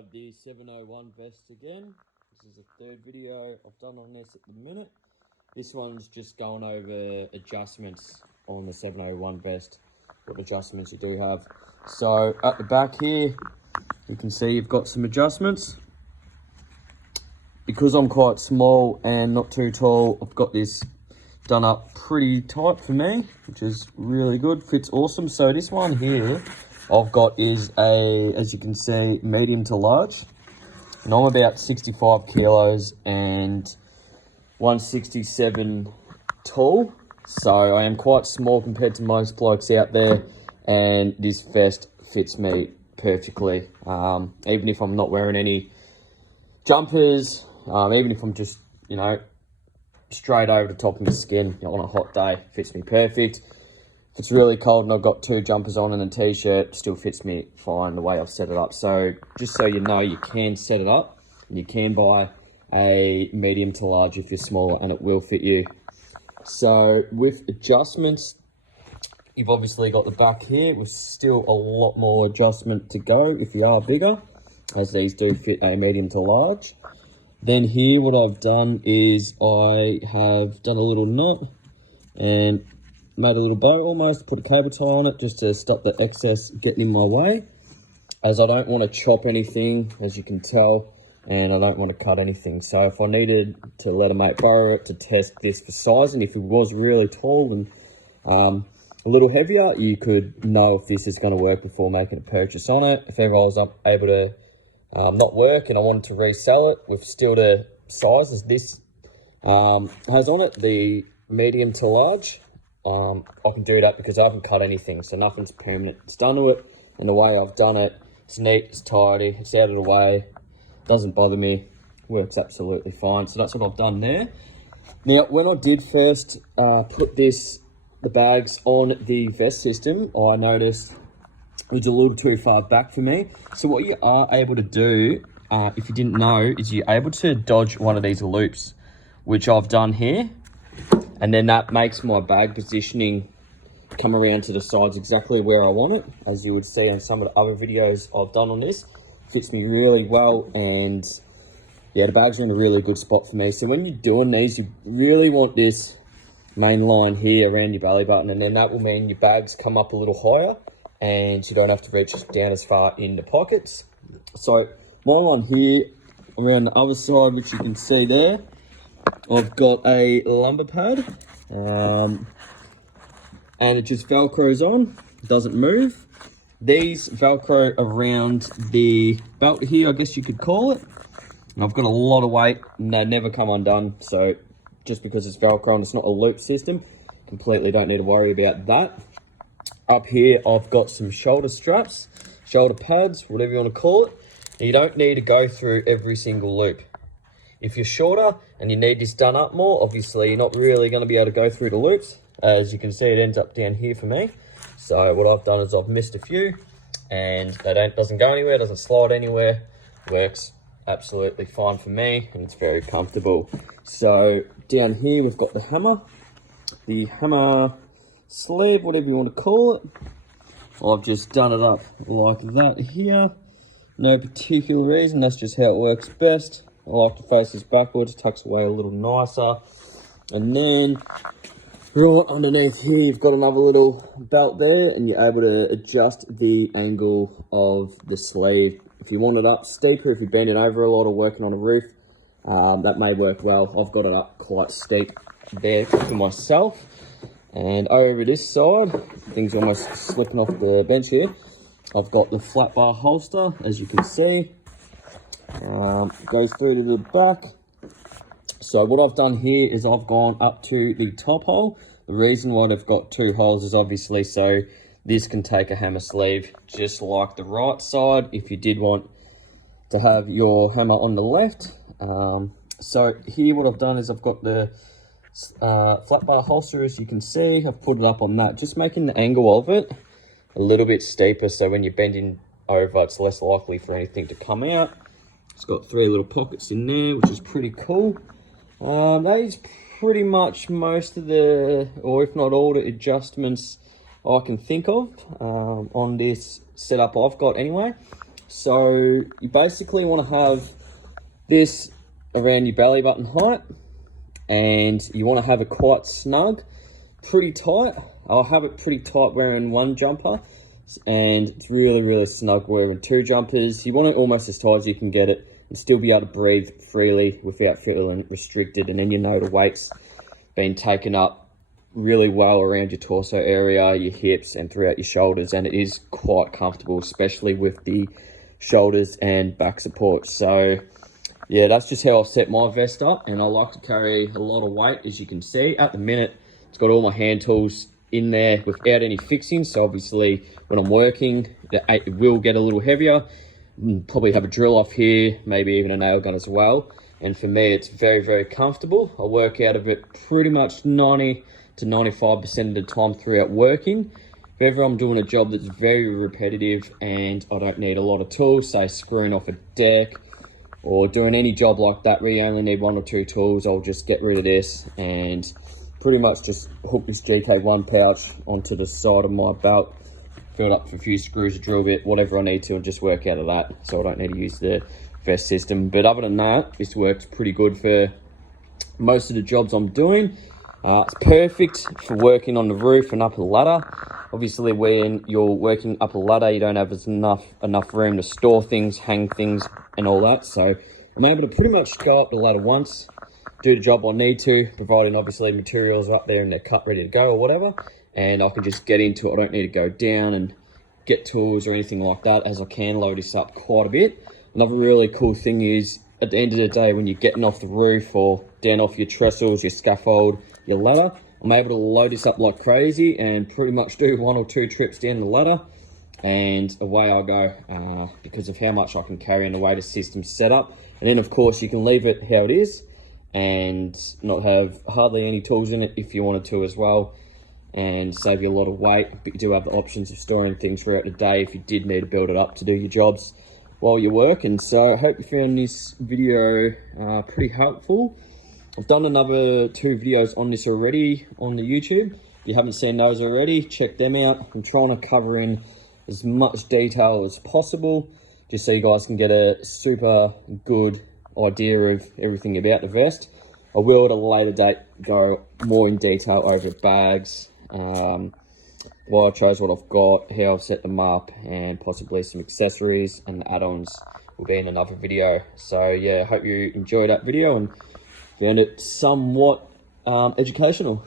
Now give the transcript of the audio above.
have the 701 vest again. This is the third video I've done on this at the minute. This one's just going over adjustments on the 701 vest, what adjustments you do have. So at the back here, you can see you've got some adjustments. Because I'm quite small and not too tall, I've got this done up pretty tight for me, which is really good, fits awesome. So this one here I've got is a, as you can see, medium to large. And I'm about 65 kilos and 167 tall. So I am quite small compared to most blokes out there. And this vest fits me perfectly. Even if I'm not wearing any jumpers, even if I'm just, you know, straight over the top of my skin on a hot day, fits me perfect. If it's really cold and I've got two jumpers on and a t-shirt, still fits me fine the way I've set it up. So just so you know, you can set it up and you can buy a medium to large if you're smaller and it will fit you. So with adjustments, you've obviously got the back here with still a lot more adjustment to go if you are bigger, as these do fit a medium to large. Then here what I've done is I have done a little knot and made a little bow almost, put a cable tie on it just to stop the excess getting in my way, as I don't want to chop anything, as you can tell, and I don't want to cut anything. So if I needed to let a mate borrow it to test this for size, and if it was really tall and a little heavier, you could know if this is going to work before making a purchase on it. If ever I was able to not work and I wanted to resell it with still the size as this has on it, the medium to large, I can do that because I haven't cut anything, so nothing's permanent. It's done to it, and the way I've done it, it's neat, it's tidy, it's out of the way, doesn't bother me, works absolutely fine. So that's what I've done there. Now, when I did first put the bags on the vest system, I noticed it was a little too far back for me. So what you are able to do, if you didn't know, is you're able to dodge one of these loops, which I've done here. And then that makes my bag positioning come around to the sides exactly where I want it. As you would see in some of the other videos I've done on this, fits me really well. And yeah, the bag's in a really good spot for me. So when you're doing these, you really want this main line here around your belly button, and then that will mean your bags come up a little higher and you don't have to reach down as far in the pockets. So my one here around the other side, which you can see there, I've got a lumbar pad, and it just velcros on, doesn't move. These velcro around the belt here, I guess you could call it. And I've got a lot of weight and they never come undone. So just because it's velcro and it's not a loop system, completely don't need to worry about that. Up here, I've got some shoulder straps, shoulder pads, whatever you want to call it. And you don't need to go through every single loop. If you're shorter and you need this done up more, obviously you're not really going to be able to go through the loops. As you can see, it ends up down here for me. So what I've done is I've missed a few, and that doesn't go anywhere, doesn't slide anywhere. Works absolutely fine for me, and it's very comfortable. So down here we've got the hammer sleeve, whatever you want to call it. I've just done it up like that here. No particular reason, that's just how it works best. I like to face this backwards, tucks away a little nicer. And then right underneath here, you've got another little belt there, and you're able to adjust the angle of the sleeve. If you want it up steeper, if you're bending over a lot or working on a roof, that may work well. I've got it up quite steep there for myself. And over this side, things are almost slipping off the bench here. I've got the flat bar holster, as you can see. Goes through to the back. So what I've done here is I've gone up to the top hole. The reason why they've got two holes is obviously so this can take a hammer sleeve just like the right side if you did want to have your hammer on the left. So here what I've done is I've got the flat bar holster, as you can see. I've put it up on that, just making the angle of it a little bit steeper, so when you're bending over, it's less likely for anything to come out. It's got three little pockets in there, which is pretty cool. That is pretty much most of the, or if not all the adjustments I can think of on this setup I've got anyway. So you basically want to have this around your belly button height, and you want to have it quite snug, pretty tight. I'll have it pretty tight wearing one jumper, and it's really, really snug wearing two jumpers. You want it almost as tight as you can get it and still be able to breathe freely without feeling restricted. And then you know the weight's been taken up really well around your torso area, your hips, and throughout your shoulders, and it is quite comfortable, especially with the shoulders and back support. So yeah, that's just how I've set my vest up, and I like to carry a lot of weight. As you can see at the minute, it's got all my hand tools in there without any fixing, so obviously when I'm working it will get a little heavier. Probably have a drill off here, maybe even a nail gun as well, and for me it's very, very comfortable. I work out of it pretty much 90 to 95% of the time throughout working. If ever I'm doing a job that's very repetitive and I don't need a lot of tools, say screwing off a deck or doing any job like that where you only need one or two tools, I'll just get rid of this and pretty much just hook this GK1 pouch onto the side of my belt, fill it up for a few screws, a drill bit, whatever I need to, and just work out of that, so I don't need to use the vest system. But other than that, this works pretty good for most of the jobs I'm doing. It's perfect for working on the roof and up a ladder. Obviously when you're working up a ladder, you don't have enough room to store things, hang things and all that, so I'm able to pretty much go up the ladder once, do the job I need to, providing obviously materials are up there and they're cut ready to go or whatever, and I can just get into it. I don't need to go down and get tools or anything like that, as I can load this up quite a bit. Another really cool thing is at the end of the day, when you're getting off the roof or down off your trestles, your scaffold, your ladder, I'm able to load this up like crazy and pretty much do one or two trips down the ladder and away I go, because of how much I can carry and the way the system's set up. And then of course you can leave it how it is and not have hardly any tools in it if you wanted to as well, and save you a lot of weight. But you do have the options of storing things throughout the day if you did need to build it up to do your jobs while you're working. So I hope you found this video pretty helpful. I've done another 2 videos on this already on the YouTube. If you haven't seen those already, check them out. I'm trying to cover in as much detail as possible, just so you guys can get a super good idea of everything about the vest. I will at a later date go more in detail over bags, why I chose what I've got, how I've set them up, and possibly some accessories and add-ons will be in another video. So yeah, I hope you enjoyed that video and found it somewhat educational.